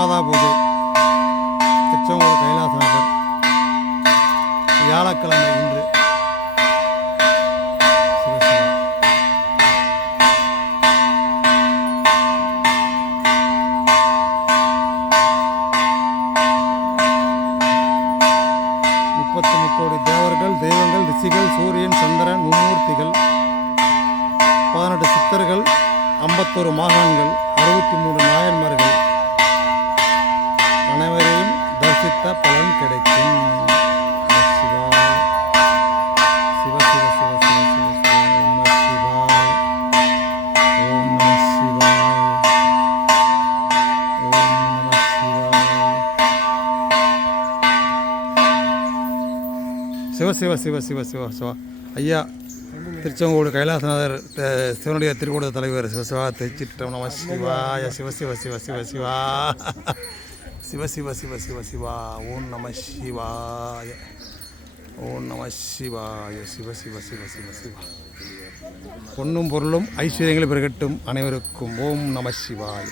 மாதா பூஜை திருச்செங்கோடு கைலாசநாதர். வியாழக்கிழமை இன்று. முப்பத்தி முக்கோடி தேவர்கள் தெய்வங்கள் ரிஷிகள் சூரியன் சந்திரன் மும்மூர்த்திகள் பதினெட்டு சித்தர்கள் ஐம்பத்தோரு மாகாணங்கள் அறுபத்தி மூணு நாயன்மார்கள் தரிசித்த பலன் கிடைக்கும் சிவாய் சிவ சிவ சிவ சிவ ஓம் ஓம் சிவ சிவ சிவ சிவ சிவ சிவா ஐயா திருச்செங்கோடு கைலாசநாதர் சிவனுடைய திருக்கூட தலைவர் சிவசிவா திருச்சிட்டம் நம சிவாய சிவ சிவ சிவ சிவ சிவா சிவ சிவ சிவ சிவ சிவா ஓம் நம சிவாய. ஓம் நம சிவாய. சிவ சிவ சிவ சிவ சிவா. பொன்னும் பொருளும் ஐஸ்வர்யங்களை பெருகட்டும் அனைவருக்கும். ஓம் நம சிவாய.